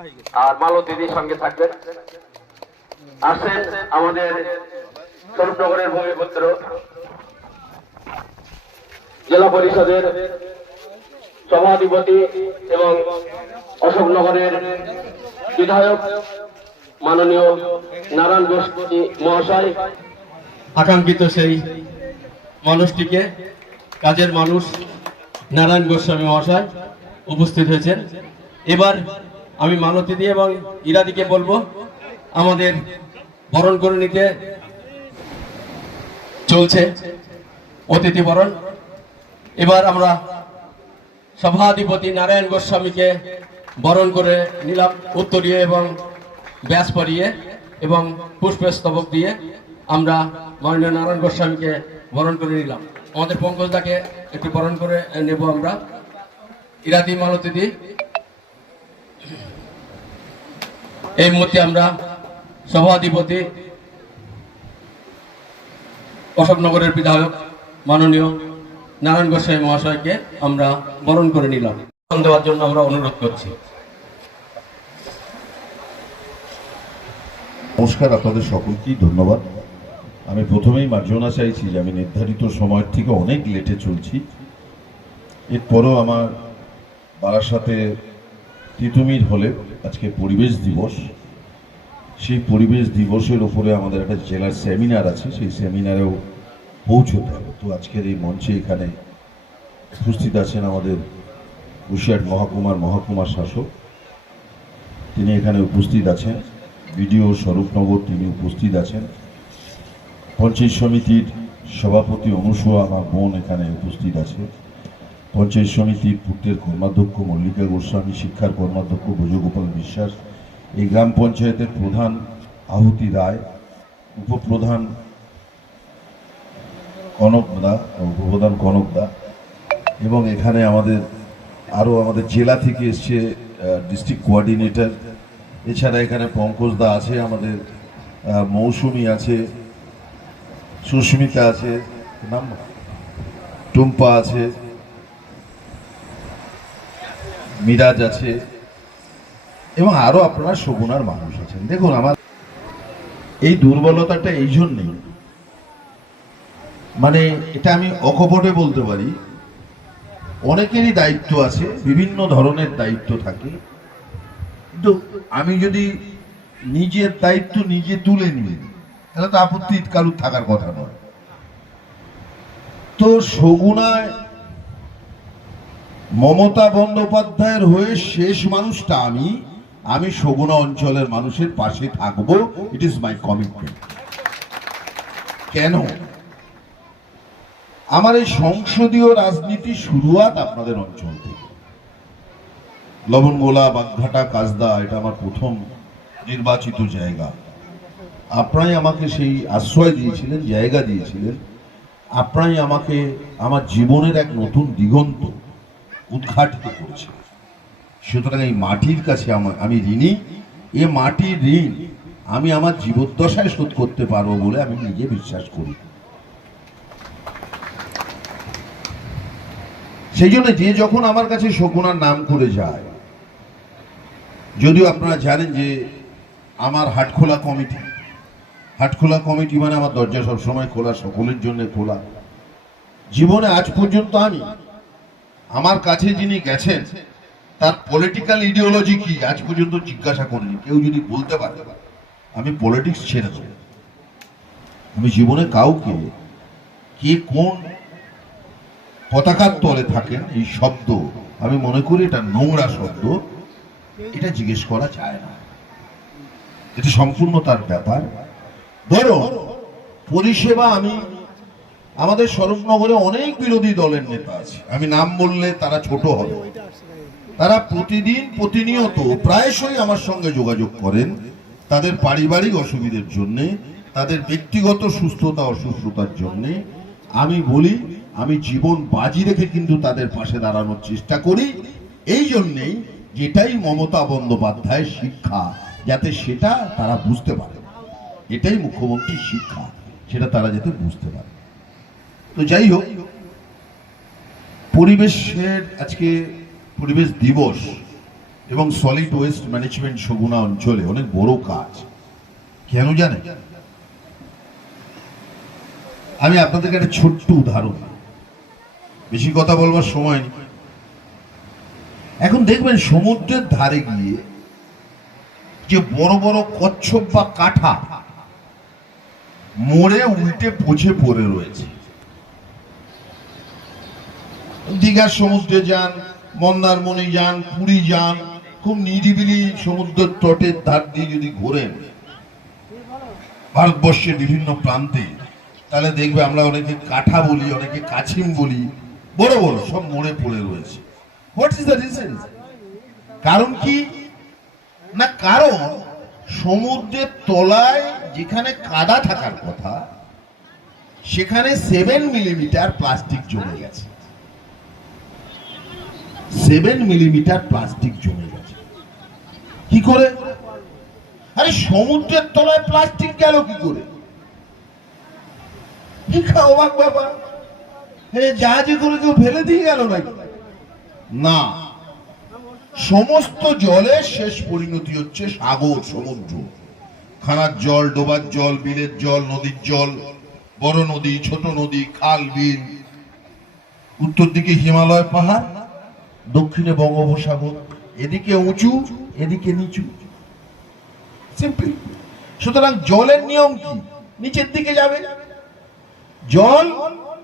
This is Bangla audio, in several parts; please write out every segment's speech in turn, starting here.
হয়ে আর মালতীদি সঙ্গে থাকবেন। আসেন আমাদের স্বরূপনগরের ভূমিপুত্র জেলা পরিষদের সভাধিপতি এবং অশোকনগরের বিধায়ক মাননীয় নারায়ণ গোষ্ঠী মহাশয়। আকাঙ্ক্ষিত সেই মানুষটিকে কাজের মানুষ নারায়ণ গোস্বামী মহাশয় উপস্থিত হয়েছেন। এবার আমি মালতী দিয়ে এবং ইরাদিকে বলব, আমাদের বরণ করে নিতে চলছে অতিথি বরণ এবার আমরা সভাধিপতি নারায়ণ গোস্বামীকে বরণ করে নিলাম উত্তরীয় এবং ব্যাস পরিয়ে এবং পুষ্পস্তবক দিয়ে আমরা মাননীয় নারায়ণ গোস্বামীকে বরণ করে নিলাম। আমাদের পঙ্কজদাকে একটু বরণ করে নেব আমরা। ইরাদি মালতিদি এই মুহূর্তে আমরা সভাধিপতি অশোকনগরের বিধায়ক মাননীয় নারায়ণ গোস্বামী মহাশয়কে আমরা বরণ করে নিলাম। দেওয়ার জন্য আমরা অনুরোধ করছি। নমস্কার, আপনাদের সকলকেই ধন্যবাদ। আমি প্রথমেই মার্জনা চাইছি যে আমি নির্ধারিত সময়ের থেকে অনেক লেটে চলছি। এরপরও আমার বারাসাতে তিতুমির হলে আজকে পরিবেশ দিবস। সেই পরিবেশ দিবসের ওপরে আমাদের একটা জেলার সেমিনার আছে, সেই সেমিনারেও পৌঁছতে হবে। তো আজকের এই মঞ্চে এখানে উপস্থিত আছেন আমাদের কুশিয়াট মহকুমার মহকুমার শাসক। তিনি এখানে উপস্থিত আছেন। বিডিও স্বরূপনগর তিনি উপস্থিত আছেন। পঞ্চায়েত সমিতির সভাপতি অনুসূয়া আমার বোন এখানে উপস্থিত আছে। পঞ্চায়েত সমিতির পূর্তের কর্মাধ্যক্ষ মল্লিকা গোস্বামী, শিক্ষার কর্মাধ্যক্ষ ব্রজগোপাল বিশ্বাস, এই গ্রাম পঞ্চায়েতের প্রধান আহুতি রায়, উপপ্রধান কনক দা, উপপ্রধান কনক দা, এবং এখানে আমাদের আরও আমাদের জেলা থেকে এসছে ডিস্ট্রিক্ট কোয়ার্ডিনেটর এছাড়া এখানে পঙ্কজ দা আছে আমাদের মৌসুমি আছে, সুস্মিতা আছে, নাম টুম্পা আছে মিরাজ আছে, এবং আরও আপনারা সগুনার মানুষ আছেন। দেখুন, আমার এই দুর্বলতাটা এই জন্যেই। মানে এটা আমি অকপটে বলতে পারি। অনেকেরই দায়িত্ব আছে, বিভিন্ন ধরনের দায়িত্ব থাকে। কিন্তু আমি যদি নিজের দায়িত্ব নিজে তুলে নিই, তাহলে তো আপত্তি কারুর থাকার কথা নয়। তো সগুনায় মমতা বন্দ্যোপাধ্যায়ের হয়ে শেষ মানুষটা আমি আমি সগুনা অঞ্চলের মানুষের পাশে থাকব ইট ইজ মাই কমিটমেন্ট কেন? আমার এই সংসদীয় রাজনীতি শুরুয়াত আপনাদের অঞ্চল থেকে। লবণগোলা বাগঘাটা, কাজদা, এটা আমার প্রথম নির্বাচিত জায়গা। আপনারাই আমাকে সেই আশ্রয় দিয়েছিলেন, জায়গা দিয়েছিলেন। আপনারাই আমাকে আমার জীবনের এক নতুন দিগন্ত উদ্ঘাটিত করেছে। সুতরাং এই মাটির কাছে আমার, আমি ঋণী। এ মাটির ঋণ আমি আমার জীবদ্দশায় শোধ করতে পারব বলে আমি নিজে বিশ্বাস করি। সেই জন্য যে যখন আমার কাছে শকুনার নাম করে যায়, যদিও আপনারা জানেন যে আমার হাটখোলা কমিটি হাটখোলা কমিটি মানে আমার দরজা সবসময় খোলা, সকলের জন্য খোলা। জীবনে আজ পর্যন্ত আমি আমার কাছে যিনি গেছেন, তার পলিটিক্যাল ইডিওলজি কি? আজ পর্যন্ত জিজ্ঞাসা করিনি। কেউ যদি বলতে পারে, আমি পলিটিক্স ছেড়ে দেবো। আমি জীবনে কাউকে কে কোন পতাকার তলে থাকেন, এই শব্দ, আমি মনে করি এটা নোংরা শব্দ, এটা জিজ্ঞেস করা যায় না। এটা সম্পূর্ণ তার ব্যাপার। ধরো, পরিষেবা আমি আমাদের স্বরূপনগরে অনেক বিরোধী দলের নেতা আছে। আমি নাম বললে তারা ছোট হবে। তারা প্রতিদিন, প্রতিনিয়ত প্রায়শই আমার সঙ্গে যোগাযোগ করেন তাদের পারিবারিক অসুবিধের জন্যে, তাদের ব্যক্তিগত সুস্থতা অসুস্থতার জন্যে। আমি বলি, আমি জীবন বাজি রেখে কিন্তু তাদের পাশে দাঁড়ানোর চেষ্টা করি। এই জন্যেই যেটাই মমতা বন্দ্যোপাধ্যায় শিক্ষা, যাতে সেটা তারা বুঝতে পারে। এটাই মুখ্যমন্ত্রীর শিক্ষা, সেটা তারা যাতে বুঝতে পারে। তো যাই হোক পরিবেশের আজকে পরিবেশ দিবস এবং সলিড ওয়েস্ট ম্যানেজমেন্ট সগুনা অঞ্চলে অনেক বড় কাজ। কেন জানেন? আমি আপনাদেরকে একটা ছোট্ট উদাহরণ। বেশি কথা বলবার সময় নেই। এখন দেখবেন সমুদ্রের ধারে গিয়ে যে বড় বড় কচ্ছপ বা কাঠা মোড়ে উল্টে পচে পড়ে রয়েছে। দীঘার সমুদ্রে যান, মন্দারমণি যান, পুরী যান, খুব নিরিবিলি সমুদ্রের তটের ধার দিয়ে যদি ঘোরেন, ভারতবর্ষের বিভিন্ন প্রান্তে, তাহলে দেখবে আমরা অনেকে কাঠা বলি, অনেকে কাছিম বলি, বড় বড়, সব মরে পড়ে রয়েছে। হোয়াট ইজ দ্য রিজন কারণ কি? না, কারণ সমুদ্রের তলায় যেখানে কাদা থাকার কথা, সেখানে সেভেন মিলিমিটার প্লাস্টিক জমে গেছে। সেভেন মিলিমিটার প্লাস্টিক জমে গেছে। কি করে? আরে সমুদ্রের তলায় প্লাস্টিক গেল কি করে? অবাক ব্যাপার। জাহাজে করে কেউ ফেলে দিয়ে গেল নাকি? না। সমস্ত জলের শেষ পরিণতি হচ্ছে সাগর, সমুদ্র। খানার জল, ডোবার জল, বিলের জল, নদীর জল, বড় নদী, ছোট নদী, খাল, বিল। উত্তর দিকে হিমালয় পাহাড় দক্ষিণে বঙ্গোপসাগর এদিকে উঁচু এদিকে নিচু। সিম্পল সুতরাং জলের নিয়ম কি? নিচের দিকে যাবে। জল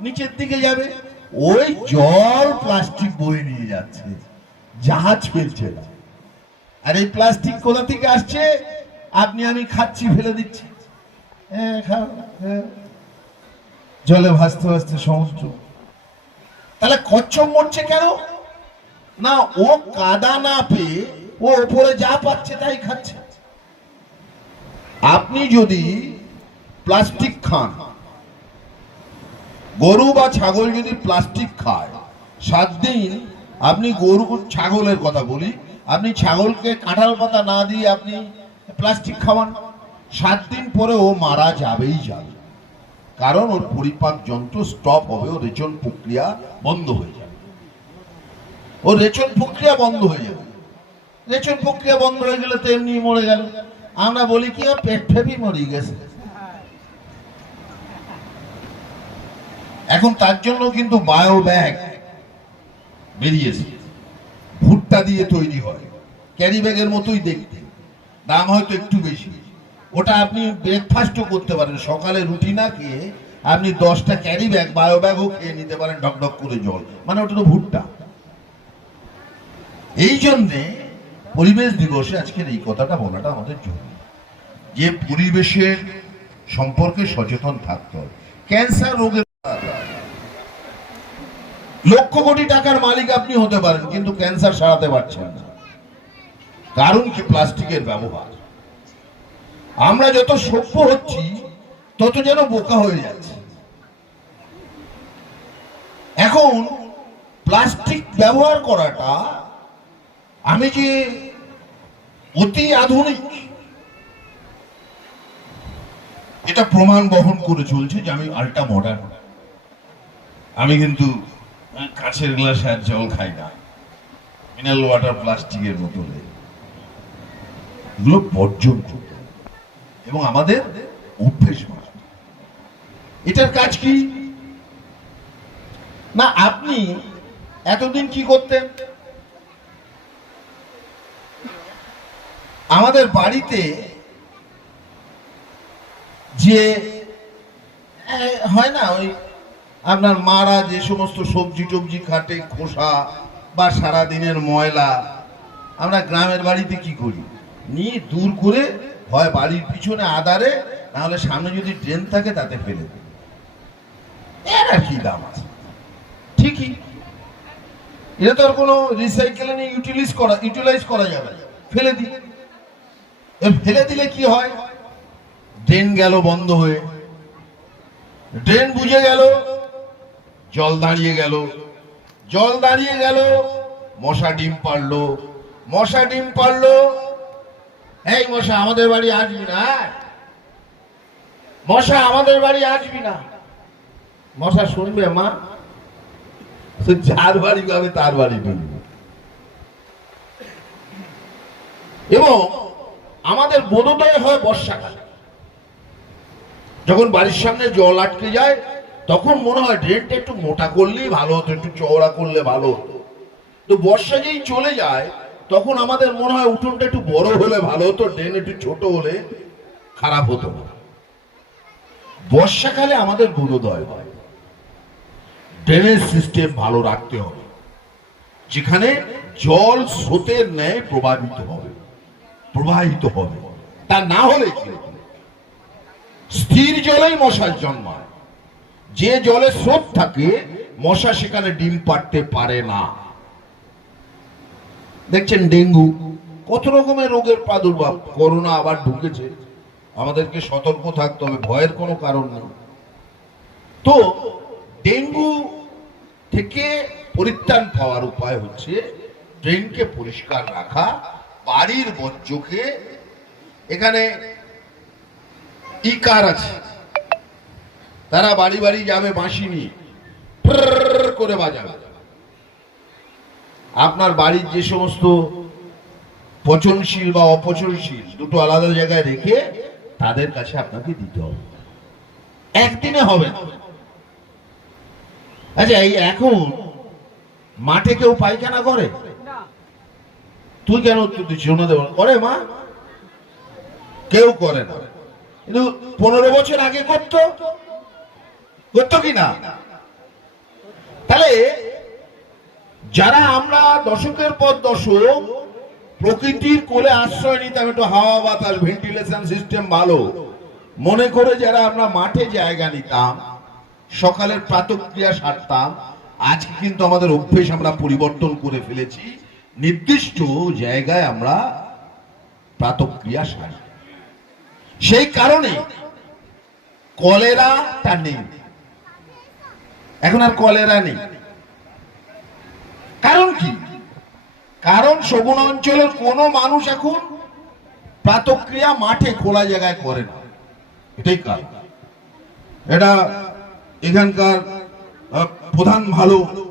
নিচের দিকে যাবে। ওই জল প্লাস্টিক বয়ে নিয়ে যাচ্ছে। জাহাজ ফেলছে না। আর এই প্লাস্টিক কোথা থেকে আসছে? আপনি আমি খাচ্ছি ফেলে দিচ্ছি। হ্যাঁ, খাও, হ্যাঁ। জলে ভাসতে ভাসতে সমুদ্র। তাহলে কচ্ছপ মরছে কেন? না, ও কাদা না পেয়ে ও ওপরে যা পাচ্ছে তাই খাচ্ছে। আপনি যদি প্লাস্টিক খান, গরু বা ছাগল যদি প্লাস্টিক খায়, সাত দিন আপনি গরু ছাগলের কথা বলি, আপনি ছাগলকে কাঁঠাল পাতা না দিয়ে আপনি প্লাস্টিক খাওয়ান, সাত দিন পরে ও মারা যাবেই যাবে। কারণ ওর পরিপাক যন্ত্র স্টপ হবে ও রেচন প্রক্রিয়া বন্ধ হয়ে যাবে। ও রেচন প্রক্রিয়া বন্ধ হয়ে যাবে। রেচন প্রক্রিয়া বন্ধ হয়ে গেলে তো এমনি মরে গেল। আমরা বলি কি পেট ফেপি মরে গেছে। এখন তার জন্য কিন্তু বায়ো ব্যাগ বেরিয়েছে। ভুট্টা দিয়ে তৈরি হয়। ক্যারি ব্যাগের মতোই দেখতে। দাম হয়তো একটু বেশি। ওটা আপনি ব্রেকফাস্টও করতে পারেন। সকালে রুটি না খেয়ে আপনি দশটা ক্যারি ব্যাগ, বায়ো ব্যাগও খেয়ে নিতে পারেন, ঢকঢক করে জল। মানে ওটা তো ভুট্টা। এই জন্যে পরিবেশ দিবসে আজকের এই কথাটা বলাটা আমাদের জরুরি। যে পরিবেশের সম্পর্কে সচেতন থাকতে হবে। ক্যান্সার রোগের লক্ষ কোটি টাকার মালিক আপনি হতে পারেন, কিন্তু ক্যান্সার সারাতে পারছেন না। কারণ কি প্লাস্টিকের ব্যবহার। আমরা যত সভ্য হচ্ছি, তত যেন বোকা হয়ে যাচ্ছে। এখন প্লাস্টিক ব্যবহার করাটা আমি যে অতি আধুনিক, এটা প্রমাণ বহন করে চলছে যে আমি আল্টা মডার্ন আমি কিন্তু কাঁচের গ্লাসে আর জল খাই না। মিনারেল ওয়াটার প্লাস্টিকের বোতলে। এগুলো বর্জন করতে এবং আমাদের অভ্যেস এটার কাজ কি? না, আপনি এতদিন কি করতেন? আমাদের বাড়িতে যে হয় না, ওই আপনার মারা যে সমস্ত সবজি টবজি খাটে খোসা বা সারা দিনের ময়লা, আমরা গ্রামের বাড়িতে কি করি? নিয়ে দূর করে হয় বাড়ির পিছনে আদারে না হলে সামনে যদি ড্রেন থাকে তাতে ফেলে দিই। এর আর কি দাম আছে? ঠিকই। এটা তো আর কোনো রিসাইকেলিং ইউটিলাইজ করা ইউটিলাইজ করা যাবে। ফেলে দিই। ফেলে দিলে কি হয়? ড্রেন গেল বন্ধ হয়ে। ড্রেন বুঝে গেল, জল দাঁড়িয়ে গেল। জল দাঁড়িয়ে গেল, মশা ডিম পারল মশা ডিম পারল এই মশা আমাদের বাড়ি আসবি না? মশা আমাদের বাড়ি আসবি না। মশা শুনবে, মা? যার বাড়ি পাবে তার বাড়ি ঢুকবে এবং আমাদের বোধোদয় হয় বর্ষাকালে। যখন বাড়ির সামনে জল আটকে যায়, তখন মনে হয় ড্রেনটা একটু মোটা করলেই ভালো হতো, একটু চওড়া করলে ভালো হতো। তো বর্ষা যেই চলে যায়, তখন আমাদের মনে হয় উঠোনটা একটু বড় হলে ভালো হতো, ড্রেন একটু ছোট হলে খারাপ হতো না। বর্ষাকালে আমাদের বোধোদয় হয়। ড্রেনেজ সিস্টেম ভালো রাখতে হবে। যেখানে জল স্রোতের ন্যায় প্রবাহিত হবে। প্রবাহিত হবে। তা না হলে স্থির জলেই মশার জন্মায়। যে জলে স্রোত থাকে, মশা সেখানে ডিম পাড়তে পারে না। দেখছেন ডেঙ্গু? কত রকমের রোগের প্রাদুর্ভাব। করোনা আবার ঢুকেছে। আমাদেরকে সতর্ক থাকতে হবে, ভয়ের কোনো কারণ নেই। তো ডেঙ্গু থেকে পরিত্রাণ পাওয়ার উপায় হচ্ছে, ড্রেনকে পরিষ্কার রাখা বাড়ির বর্জ্যকে এখানে ইকার আছে। তারা বাড়ি বাড়ি যাবে বাঁশি নিয়ে। করে বাজাবে। আপনার বাড়ির যে সমস্ত পচনশীল বা অপচনশীল দুটো আলাদা জায়গায় রেখে তাদের কাছে আপনাকে দিতে হবে। একদিনে হবে আচ্ছা এই এখন মাঠে কেউ পায়খানা করে? তুই কেন উত্তর দিচ্ছিস ওনাদের করে মা। কেউ করে না। কিন্তু পনেরো বছর আগে করতো। করতো কি না? তাহলে যারা আমরা দশকের পর দশক প্রকৃতির কোলে আশ্রয় নিতাম, একটু হাওয়া বাতাস ভেন্টিলেশন সিস্টেম ভালো। মনে করে যারা আমরা মাঠে জায়গা নিতাম, সকালের প্রাতক্রিয়া সারতাম, আজকে কিন্তু আমাদের অভ্যেস আমরা পরিবর্তন করে ফেলেছি। নির্দিষ্ট জায়গায় আমরা প্রাতক্রিয়া সারি। সেই কারণে কলেরাটা নেই। এখন আর কলেরা নেই। কারণ কি? কারণ সগুণ অঞ্চলের কোন মানুষ এখন প্রাতক্রিয়া মাঠে খোলা জায়গায় করে না। এটাই কারণ। এটা এখানকার প্রধান ভালো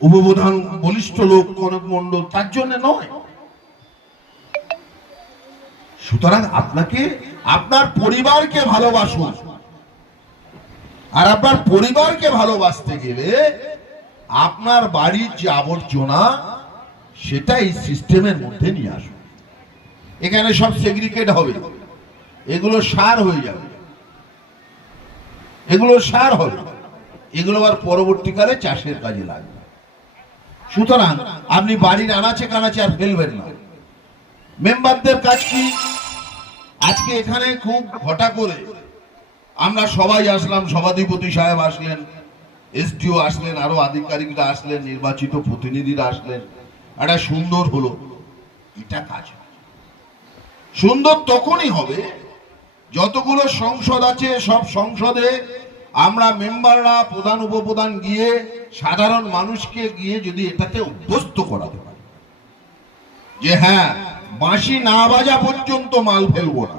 উপপ্রধান বলিষ্ঠ লোক কনক মন্ডল তার জন্য নয়। সুতরাং আপনাকে, আপনার পরিবারকে ভালোবাসুন। আর আপনার পরিবারকে ভালোবাসতে গেলে আপনার বাড়ির যে আবর্জনা, সেটা এই সিস্টেমের মধ্যে নিয়ে আসুন। এখানে সব সেগ্রিকেট হবে। এগুলো সার হয়ে যাবে। এগুলো সার হবে। এগুলো আবার পরবর্তীকালে চাষের কাজে লাগবে। সুতরাং আপনি বাড়ির আনাচে কানাচে আর ফেলবেন না। মেম্বারদের কাজ কি? আজকে এখানে খুব ঘটা করে আমরা সবাই আসলাম, সভাধিপতি সাহেব আসলেন, এসডিও আসলেন, আরও আধিকারিকরা আসলেন, নির্বাচিত প্রতিনিধিরা আসলেন। একটা সুন্দর হলো, এটা কাজ সুন্দর তখনই হবে যতগুলো সংসদ আছে, সব সংসদে আমরা মেম্বাররা, প্রধান, উপপ্রধান গিয়ে সাধারণ মানুষকে গিয়ে যদি এটাতে অভ্যস্ত করাতে পারি। যে হ্যাঁ বাঁশি না বাজা পর্যন্ত মাল ফেলব না।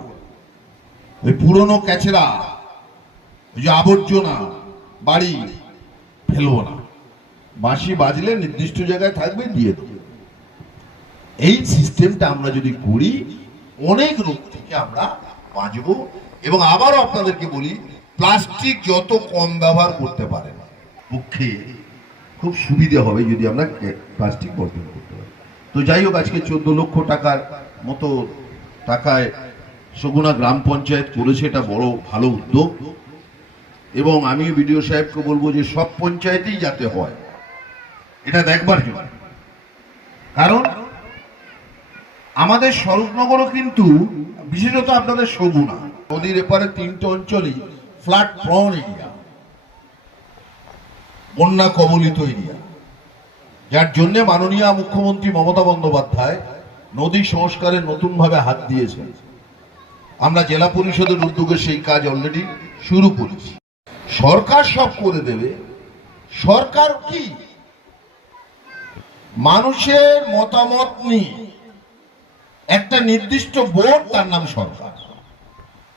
ওই পুরনো ক্যাচরা, ওই যে আবর্জনা বাড়ি ফেলব না। বাঁশি বাজলে নির্দিষ্ট জায়গায় থাকবে, দিয়ে দেবো। এই সিস্টেমটা আমরা যদি করি, অনেক রোগ থেকে আমরা বাঁচবো। এবং আবারও আপনাদেরকে বলি প্লাস্টিক যত কম ব্যবহার করতে পারেন পক্ষে খুব সুবিধে হবে যদি আমরা প্লাস্টিক বর্জন করতে পারি। তো যাই হোক, আজকে চোদ্দ লক্ষ টাকার মতো টাকায় সগুনা গ্রাম পঞ্চায়েত করেছে, এটা বড় ভালো উদ্যোগ। এবং আমি বিডিও সাহেবকে বলব যে সব পঞ্চায়েতেই যাতে হয়, এটা দেখবার জন্য। কারণ আমাদের স্বরূপনগরও কিন্তু, বিশেষত আপনাদের সগুনা নদীর এপারে তিনটে অঞ্চলই ফ্লাড প্রন এরিয়া বন্যা কবলিত এরিয়া যার জন্য মাননীয় মুখ্যমন্ত্রী মমতা বন্দ্যোপাধ্যায় নদী সংস্কারে নতুনভাবে হাত দিয়েছেন। আমরা জেলা পরিষদের উদ্যোগে সেই কাজ অলরেডি শুরু করেছি। সরকার সব করে দেবে। সরকার কি? মানুষের মতামত নিয়ে। একটা নির্দিষ্ট বোর্ড, তার নাম সরকার।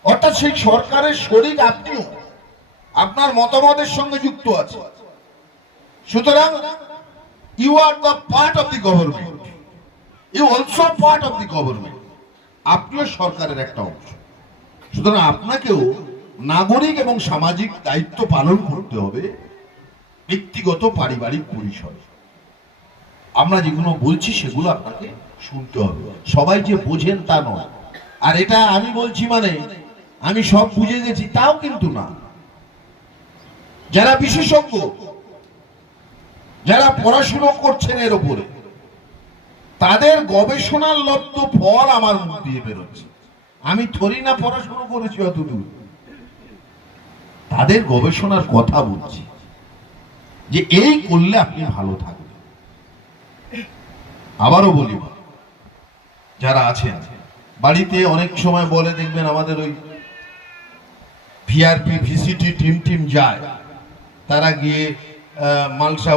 অর্থাৎ সেই সরকারের শরীর আপনিও আপনার মতামতের সঙ্গে যুক্ত আছে সুতরাং you are the part of the government you also part of the government আপনিও সরকারের একটা অংশ। সুতরাং আপনাকেও নাগরিক এবং সামাজিক দায়িত্ব পালন করতে হবে ব্যক্তিগত পারিবারিক পরিসরে। আমরা যেগুলো বলছি সেগুলো আপনাকে শুনতে হবে। সবাই যে বোঝেন তা নয়। আর এটা আমি বলছি মানে আমি সব বুঝে গেছি, তাও কিন্তু না। যারা বিশেষজ্ঞ, যারা পড়াশুনো করছেন এর উপরে, তাদের গবেষণার লব্ধ ফল আমার মুখ দিয়ে বেরোচ্ছে। আমি থরি না পড়াশুনো করেছি অতদূর। তাদের গবেষণার কথা বলছি, যে এই করলে আপনি ভালো থাকবেন। আবারও বলি, যারা আছেন, বাড়িতে অনেক সময় বলে দেখবেন আমাদের ওই ভিআরপি ভিসিটি টিম টিম যায়। তারা গিয়ে মালসা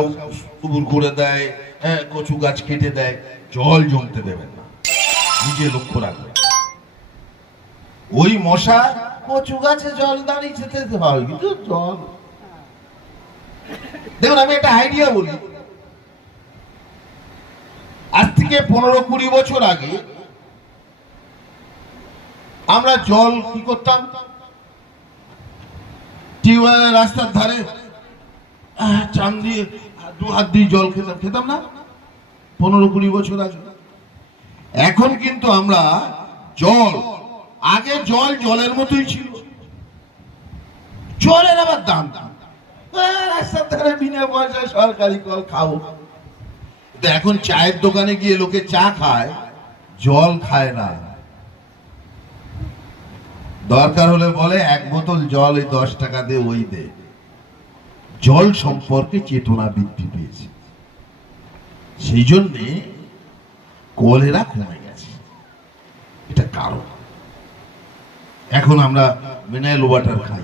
উবুর করে দেয় হ্যাঁ, কচু গাছ কেটে দেয় জল জমতে দেবেন না। নিজে লক্ষ্য রাখবেন। ওই মশা কচু গাছে জল কিন্তু জল দেখুন আমি একটা আইডিয়া বলি। আজ থেকে পনেরো কুড়ি বছর আগে আমরা জল কি করতাম? টিউবওয়েলের রাস্তার ধারে চান দিয়ে দু হাত দিয়ে জল খেতাম খেতাম না? পনেরো কুড়ি বছর আগে। এখন কিন্তু আমরা জল, আগে জল জলের মতোই ছিল। জলের আবার দাম। দাম রাস্তার ধারে বিনা পয়সায় সরকারি কল খাব। এখন চায়ের দোকানে গিয়ে লোকে চা খায়, জল খায় না। দরকার হলে বলে, এক বোতল জল ওই দশ টাকা দিয়ে ওই দে। জল সম্পর্কে চেতনা বৃদ্ধি পেয়েছে। সেই জন্যে কলেরা কমে গেছে। এটা কারণ। এখন আমরা মিনারেল ওয়াটার খাই।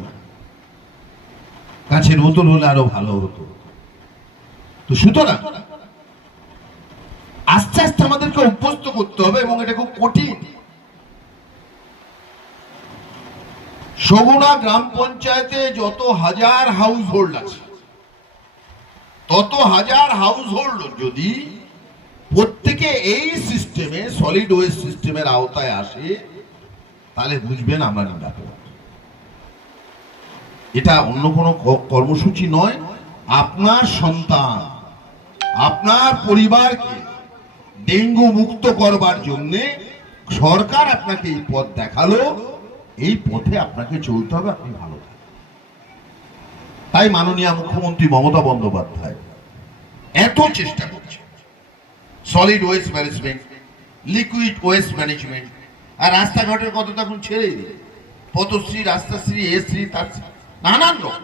কাছের বোতল হলে আরও ভালো হতো। তো সুতরাং আস্তে আস্তে আমাদেরকে অভ্যস্ত করতে হবে এবং এটা খুব কঠিন। সগুনা গ্রাম পঞ্চায়েতে যত হাজার হাউস হোল্ড আছে, তত হাজার হাউস হোল্ড যদি প্রত্যেকে এই সিস্টেমে সলিড ওয়েস্ট সিস্টেমের আওতায় আসে, তাহলে বুঝবেন আমরা নিরাপদ এটা অন্য কোনো কর্মসূচি নয়। আপনার সন্তান, আপনার পরিবারকে ডেঙ্গু মুক্ত করবার জন্যে সরকার আপনাকে এই পথ দেখাল। এই পথে আপনাকে চলতে হবে, আপনি ভালো। তাই মাননীয় মুখ্যমন্ত্রী মমতা বন্দ্যোপাধ্যায় এত চেষ্টা করছে solid waste management liquid waste management আর রাস্তাঘাটের কথা তখন ছেড়েই দিন পথশ্রী, রাস্তাশ্রী এশ্রী তার নানান রকম।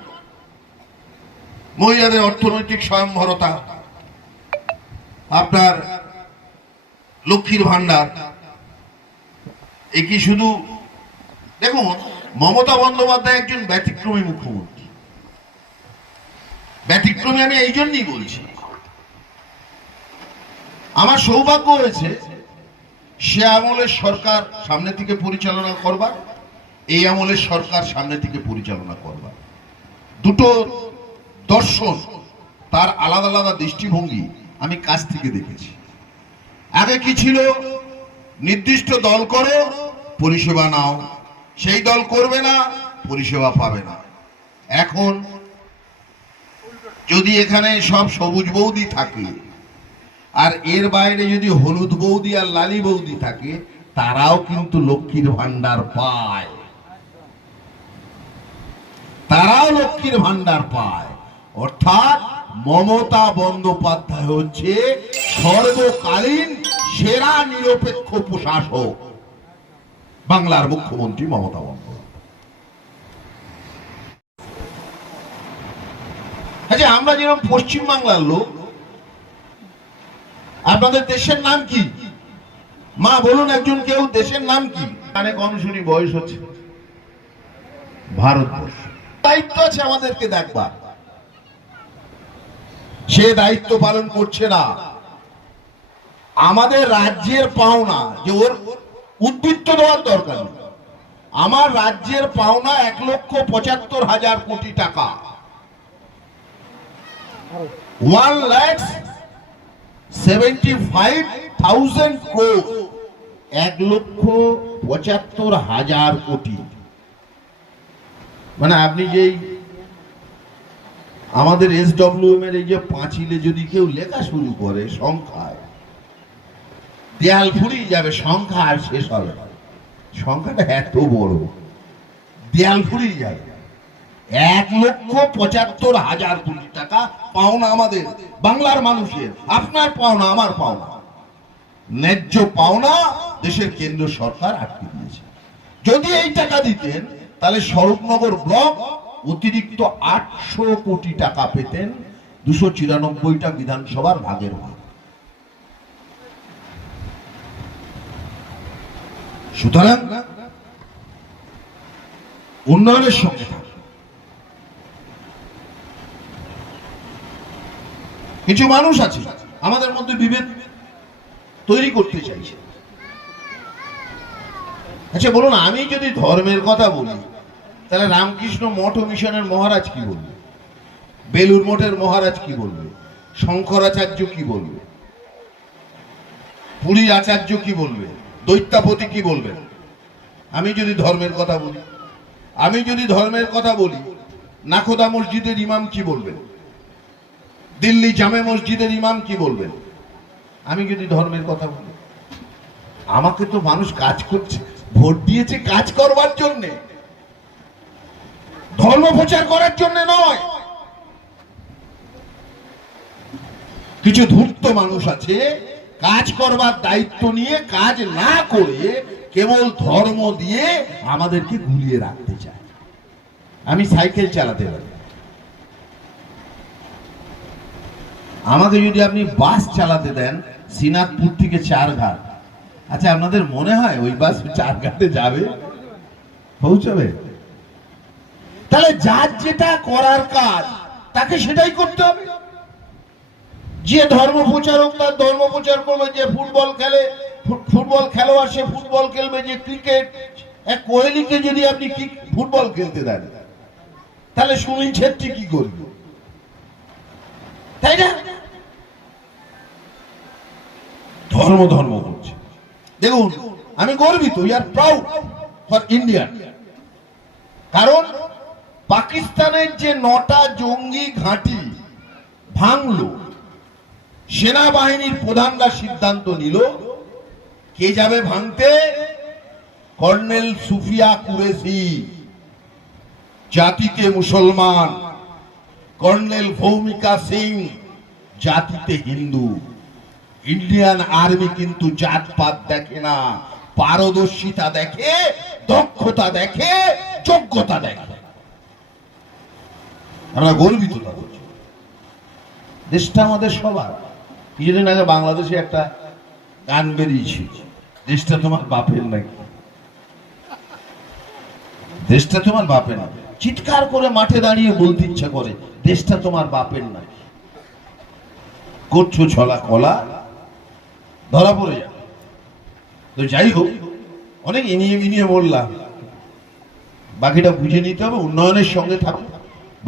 মহিলাদের অর্থনৈতিক স্বয়ংভরতা, আপনার লক্ষ্মীর ভান্ডার এ কি শুধু দেখুন মমতা বন্দ্যোপাধ্যায় একজন ব্যতিক্রমী মুখ্যমন্ত্রী। ব্যতিক্রমী আমি এই জন্যই বলছি। আমার সৌভাগ্য হয়েছে, সে আমলের সরকার সামনে থেকে পরিচালনা করবার, এই আমলের সরকার সামনে থেকে পরিচালনা করবার। দুটো দর্শন তার আলাদা আলাদা দৃষ্টিভঙ্গি আমি কাছ থেকে দেখেছি। আগে কি ছিল? নির্দিষ্ট দল করো, পরিষেবা নাও। সেই দল করবে না, পরিষেবা পাবে না। এখন যদি এখানে সব সবুজ বৌদি থাকে, আর এর বাইরে যদি হলুদ বৌদি আর লালি বৌদি থাকে, তারাও কিন্তু লক্ষ্মীর ভান্ডার পায়। তারাও লক্ষ্মীর ভান্ডার পায়। অর্থাৎ মমতা বন্দ্যোপাধ্যায় হচ্ছে সর্বকালীন সেরা নিরপেক্ষ প্রশাসক। বাংলার মুখ্যমন্ত্রী মমতা বন্দ্যোপাধ্যায়। আচ্ছা আমরা যেরকম পশ্চিম বাংলার লোক আপনাদের দেশের নাম কি? মা বলুন একজন কেউ দেশের নাম কি? কানে কম শুনি বয়স হচ্ছে। ভারতবর্ষ। দায়িত্ব আছে আমাদেরকে দেখবার। সে দায়িত্ব পালন করছে না। আমাদের রাজ্যের পাওনা যে ওর উদ্বৃত্ত দেওয়ার দরকার। আমার রাজ্যের পাওনা এক লক্ষ পঁচাত্তর হাজার কোটি টাকা। One lakhs seventy five thousand এক লক্ষ পঁচাত্তর হাজার কোটি। মানে আপনি যেই আমাদের এস এর এই যে পাঁচিলে যদি কেউ লেখা শুরু করে সংখ্যায় দেয়াল ফুরিয়ে যাবে, সংখ্যা আর শেষ হবে সংখ্যাটা এত বড়। দেয়াল ফুরিয়ে যাবে। এক লক্ষ পঁচাত্তর হাজার কোটি টাকা পাওনা আমাদের, বাংলার মানুষের। আপনার পাওনা, আমার পাওনা। ন্যায্য পাওনা দেশের কেন্দ্র সরকার আটকে দিয়েছে। যদি এই টাকা দিতেন, তাহলে স্বরূপনগর ব্লক অতিরিক্ত আটশো কোটি টাকা পেতেন, দুশো চিরানব্বইটা বিধানসভার ভাগের ভাগ। সুতরাং উন্নয়নের সঙ্গে কিছু মানুষ আছে, আমাদের মধ্যে বিভেদ তৈরি করতে চাইছে। আচ্ছা বলুন, আমি যদি ধর্মের কথা বলি, তাহলে রামকৃষ্ণ মঠ মিশনের মহারাজ কি বলবে? বেলুর মঠের মহারাজ কি বলবে? শঙ্করাচার্য কি বলবে? পুরীর আচার্য কি বলবে? দৈত্যাপতি কি বলবে? আমি যদি ধর্মের কথা বলি, আমি যদি ধর্মের কথা বলি, নাখোদা মসজিদের ইমাম কি বলবেন দিল্লি জামে মসজিদের ইমাম কি বলবেন আমি যদি ধর্মের কথা বলি, আমাকে তো মানুষ কাজ করছে, ভোট দিয়েছে কাজ করবার জন্য। ধর্ম প্রচার করার জন্য নয়। কিছু ধূর্ত মানুষ আছে কাজ করবার দায়িত্ব নিয়ে কাজ না করে কেবল ধর্ম দিয়ে আমাদেরকে গুলিয়ে রাখতে চায়। আমি সাইকেল চালাতে পারি। আমাকে যদি আপনি বাস চালাতে দেন, সিনাতপুর থেকে চার ঘাট। আচ্ছা আপনাদের মনে হয় ওই বাস চার ঘাটে যাবে? পৌঁছাবে? তাহলে যার যেটা করার কাজ, তাকে সেটাই করতে হবে। যে ধর্ম প্রচারক তার ধর্ম প্রচার করবে, যে ফুটবল খেলে ফুটবল খেলোয়াড় সে ফুটবল খেলবে, যে ক্রিকেট, এক কোহলিকে যদি আপনি ফুটবল খেলতে দেন, তাহলে সুনীল ছেত্রী কি করবে? তাই না? ধর্ম ধর্ম করছে দেখুন, আমি গর্বিত we are proud for Indian কারণ পাকিস্তানের যে নটা জঙ্গি ঘাঁটি ভাঙলো সেনাবাহিনীর প্রধানরা সিদ্ধান্ত নিল, কে যাবে ভাঙতে? কর্নেল সুফিয়া কুরেশি জাতিতে মুসলমান। কর্নেল ভৌমিকা সিং, জাতিতে হিন্দু। ইন্ডিয়ান আর্মি কিন্তু জাতপাত দেখে না, পারদর্শিতা দেখে, দক্ষতা দেখে, যোগ্যতা দেখে। আমরা গর্বিত দেশটা আমাদের সবার। কিছুদিন আগে বাংলাদেশে একটা গান বেরিয়েছিল, দেশটা তোমার বাপের নাকি? দেশটা তোমার বাপের না চিৎকার করে মাঠে দাঁড়িয়ে বলতে ইচ্ছা করে, দেশটা তোমার বাপের না করছ ছলা কলা? ধরা পড়ে যাবে তো যাই হোক, অনেক ইনিয়ে মিনিয়ে বললাম। বাকিটা বুঝে নিতে হবে, উন্নয়নের সঙ্গে থাকুন।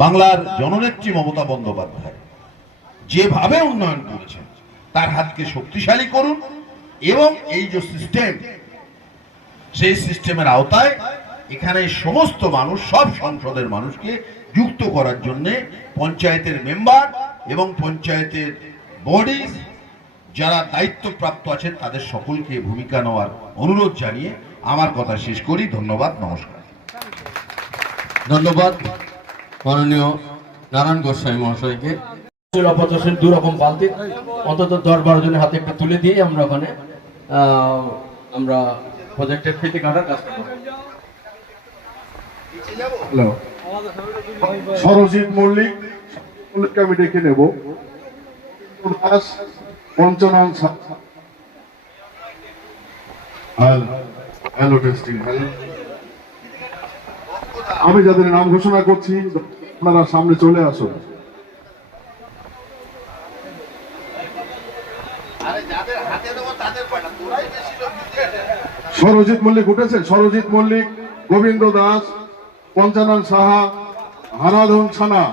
বাংলার জননেত্রী মমতা বন্দ্যোপাধ্যায় যেভাবে উন্নয়ন করেছেন তার হাতকে শক্তিশালী করুন এবং এই যে সিস্টেম সেই সিস্টেমের আওতায় এখানে সমস্ত মানুষ, সব সংসদের মানুষকে যুক্ত করার জন্য পঞ্চায়েতের মেম্বার এবং পঞ্চায়েতের বডি যারা দায়িত্বপ্রাপ্ত আছেন, তাদের সকলকে ভূমিকা নেওয়ার অনুরোধ জানিয়ে আমার কথা শেষ করি। ধন্যবাদ, নমস্কার। ধন্যবাদ। মাননীয় নারায়ণ গোস্বামী মহাশয়কে। রকম বালতি। অন্তত দশ বারো জনের হাতে একটু তুলে দিয়ে আমরা ওখানে আমরা প্রজেক্টের ফিতে কাটার করব। সরজিৎ মল্লিক আমি ডেকে নেব। হ্যালো আমি যাদের নাম ঘোষণা করছি, আপনারা সামনে চলে আসুন। সরজিৎ মল্লিক উঠেছে সরজিৎ মল্লিক, গোবিন্দ দাস, পঞ্চানন সাহা হারাধন ছানা।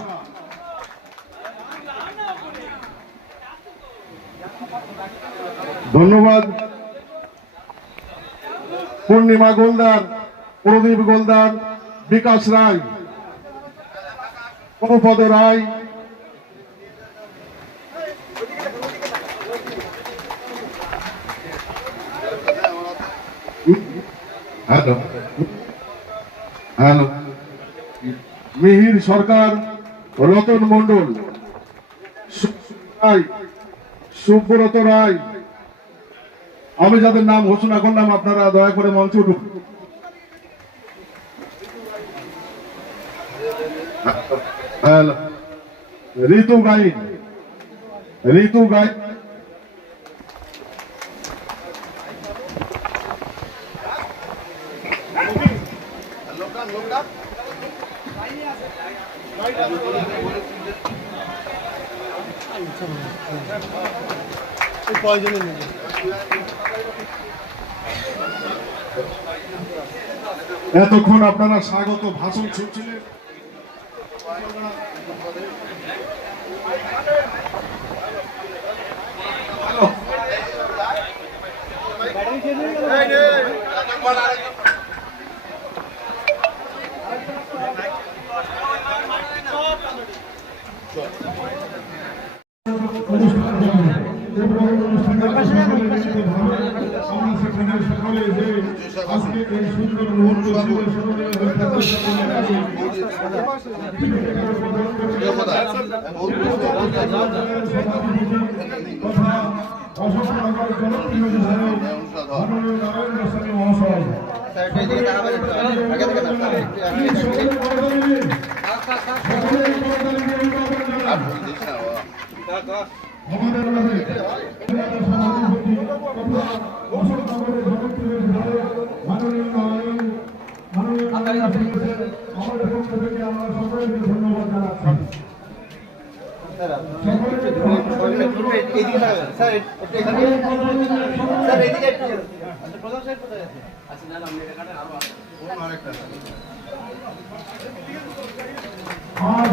ধন্যবাদ। পূর্ণিমা গোলদার, প্রদীপ গোলদার, বিকাশ রায়, অনুপদ রায় হ্যালো মিহির সরকার, রতন মন্ডল সুব্রত রায় আমি যাদের নাম ঘোষণা করলাম, আপনারা দয়া করে মঞ্চে উঠুন। ঋতু গাইন। ঋতু গাইন। এতক্ষণ আপনারা স্বাগত ভাষণ শুনছিলেন আমরা সেখানে সকলে যে আজকে এই সুন্দর মুহূর্ত কথা অশোকনগর জনপ্রিয় বিধায়ক মাননীয় নারায়ণ গোস্বামী মহাশয় সকলে আমাদের কাছে সভাধিপতি তথা অশোকনগরের জনপ্রিয় বিধায়ক মাননীয় নারায়ণ মাননীয় নারায়ণ আমাদের পক্ষ থেকে আমরা সকলকে ধন্যবাদ জানাচ্ছি আচ্ছা না না আরেকটা আজ